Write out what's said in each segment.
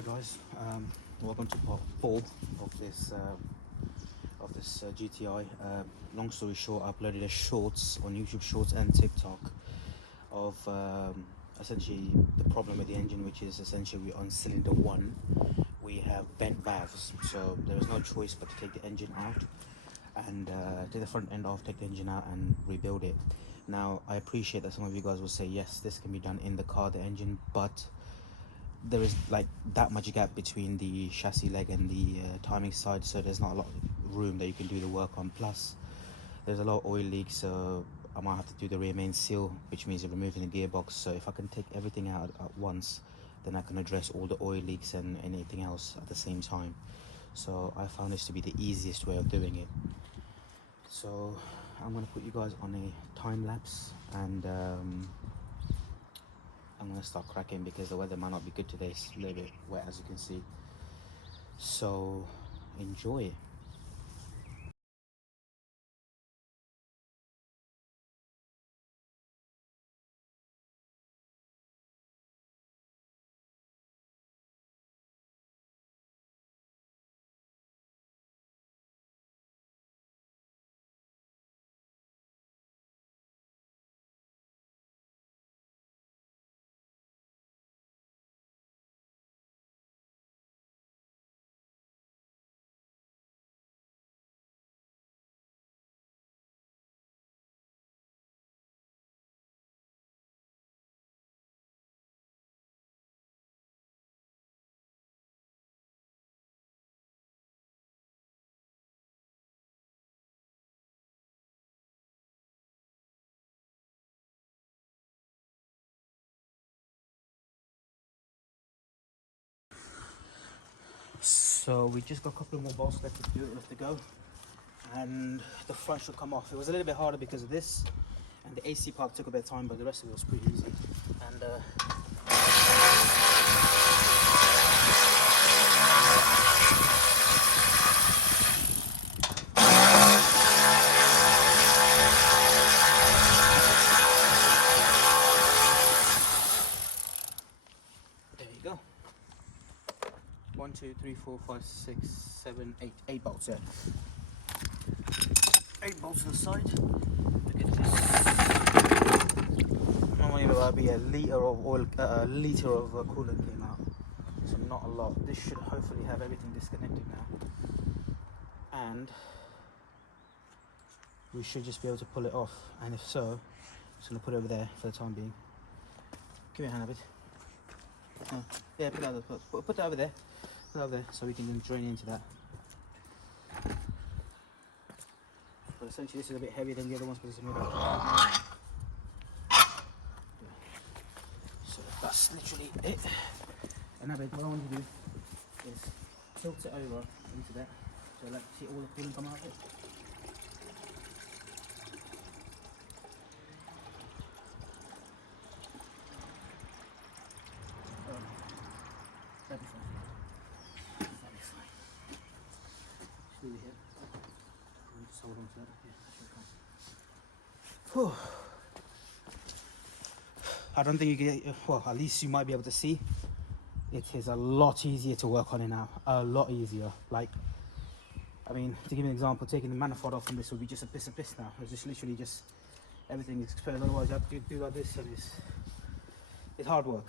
Alright guys, welcome to part 4 of this GTI. Long story short, I uploaded a shorts on YouTube Shorts and TikTok of essentially the problem with the engine, which is essentially on cylinder 1 we have bent valves, so there is no choice but to take the engine out and take the front end off, take the engine out and rebuild it. Now I appreciate that some of you guys will say yes, this can be done in the car, the engine, but there is like that much gap between the chassis leg and the timing side, so there's not a lot of room that you can do the work on. Plus there's a lot of oil leaks, so I might have to do the rear main seal, which means removing the gearbox. So if I can take everything out at once, then I can address all the oil leaks and anything else at the same time. So I found this to be the easiest way of doing it. So I'm going to put you guys on a time lapse, and I'm going to start cracking because the weather might not be good today. It's a little bit wet, as you can see. So enjoy. So we just got a couple of more bolts left to go, and the front should come off. It was a little bit harder because of this, and the AC part took a bit of time, but the rest of it was pretty easy. And there you go. 1, 2, 3, 4, 5, 6, 7, 8. 8 bolts there. 8 bolts on the side. Look at this. Normally there'll be a litre of oil, a litre of coolant came out. So not a lot. This should hopefully have everything disconnected now, and we should just be able to pull it off. And if so, I'm just going to put it over there for the time being. Give me a hand of it. Yeah, put that over there. Put that over there so we can then drain into that. But essentially this is a bit heavier than the other ones because it's made of. So that's literally it. And now what I want to do is tilt it over into that, so let see all the coolant come out of it. That'd be fine. That'd be fine. Just leave it here. And just hold on to that. Yeah, that should come. Whew. I don't think you get, well, at least you might be able to see. It is a lot easier to work on it now. A lot easier. Like, I mean, to give you an example, taking the manifold off from this would be just a piss of piss now. It's just literally just, everything is exposed. Otherwise you have to do like this, and it's hard work.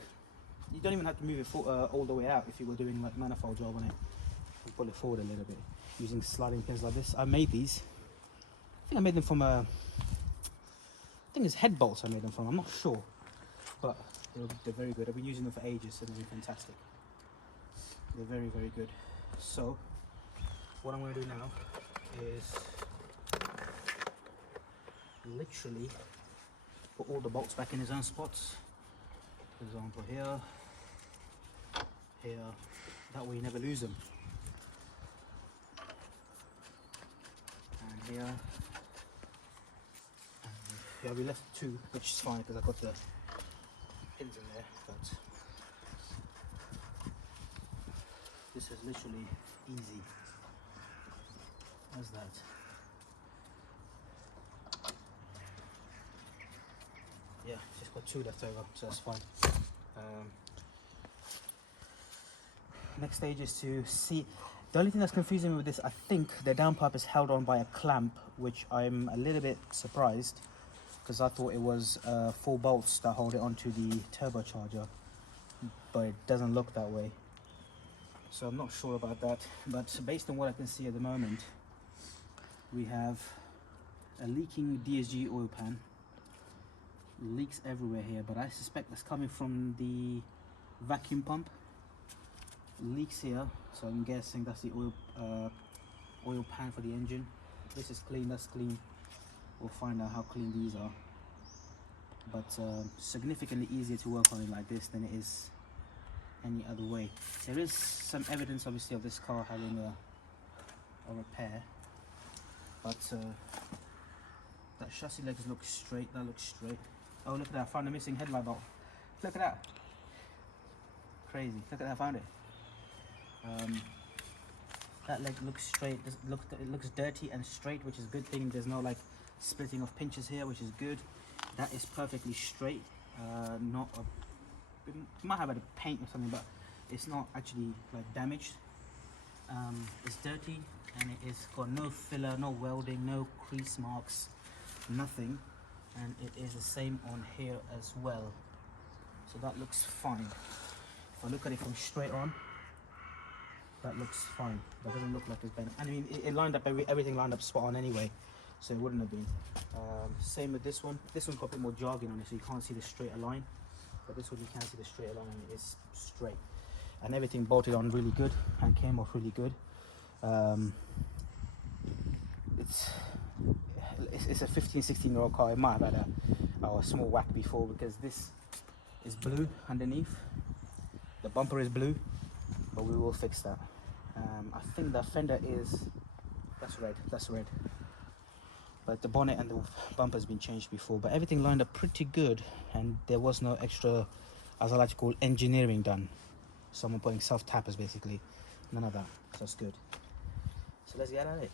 You don't even have to move it all the way out if you were doing like manifold job on it. And pull it forward a little bit using sliding pins like this. I made these. I think I made them from I think it's head bolts I made them from. I'm not sure, but they're very good. I've been using them for ages, so they're fantastic. They're very, very good. So what I'm going to do now is literally put all the bolts back in his own spots. For example, here, that way you never lose them. And here, and I'll be left with 2, which is fine because I've got the pins in there, but this is literally easy as that. Yeah, just got 2 left over, so that's fine. next stage is to see. The only thing that's confusing me with this, I think the downpipe is held on by a clamp, which I'm a little bit surprised, because I thought it was 4 bolts that hold it onto the turbocharger, but it doesn't look that way. So I'm not sure about that, but based on what I can see at the moment, we have a leaking DSG oil pan. Leaks everywhere here, but I suspect that's coming from the vacuum pump. Leaks here, so I'm guessing that's the oil pan for the engine. This is clean, that's clean. We'll find out how clean these are, but significantly easier to work on it like this than it is any other way. There is some evidence obviously of this car having a repair, but that chassis legs look straight, that looks straight. Oh, look at that, I found a missing headlight bolt. Look at that, crazy. Look at that, I found it. That leg looks straight. It looks dirty and straight, which is a good thing. There's no like splitting of pinches here, which is good. That is perfectly straight. Not a, it might have had a paint or something, but it's not actually like damaged. It's dirty, and it is got no filler, no welding, no crease marks, nothing. And it is the same on here as well. So that looks fine. If I look at it from straight on, that looks fine. That doesn't look like it's been. I mean, it lined up, everything lined up spot on anyway, so it wouldn't have been. Same with this one. This one's got a bit more jargon on it, so you can't see the straight line. But this one you can see the straight line, and it is straight. And everything bolted on really good and came off really good. It's a 15-16-year-old car. It might have had a small whack before, because this is blue underneath. The bumper is blue, but we will fix that. I think the fender that's red. But the bonnet and the bumper has been changed before, but everything lined up pretty good, and there was no extra, as I like to call, engineering done. Someone putting self-tappers basically, none of that, so that's good. So let's get at it.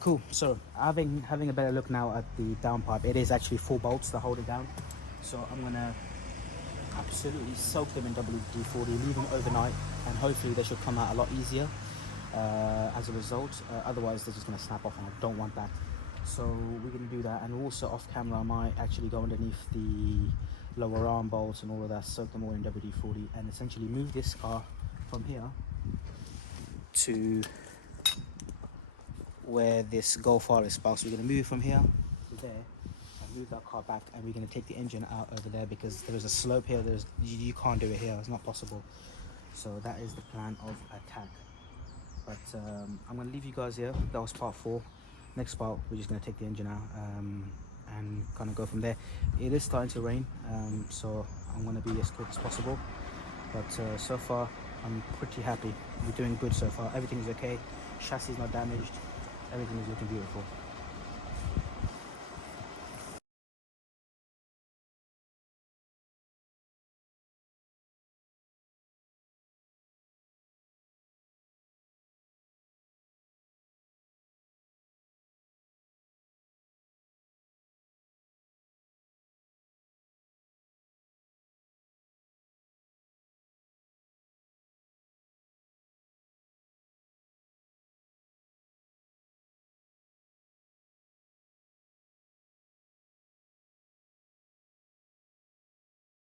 Cool, so having a better look now at the downpipe, it is actually 4 bolts that hold it down. So I'm gonna absolutely soak them in WD-40, leave them overnight, and hopefully they should come out a lot easier as a result. Otherwise they're just gonna snap off, and I don't want that. So we're gonna do that, and also off camera I might actually go underneath the lower arm bolts and all of that, soak them all in WD-40, and essentially move this car from here to where this Golf R is parked. So we're going to move from here to there and move that car back, and we're going to take the engine out over there, because there is a slope here. You can't do it here, it's not possible. So that is the plan of attack. But I'm going to leave you guys here. That was part 4. Next part, we're just going to take the engine out and kind of go from there. It is starting to rain, so I'm going to be as quick as possible, but so far I'm pretty happy. We're doing good so far. Everything is okay, chassis is not damaged, everything is looking beautiful.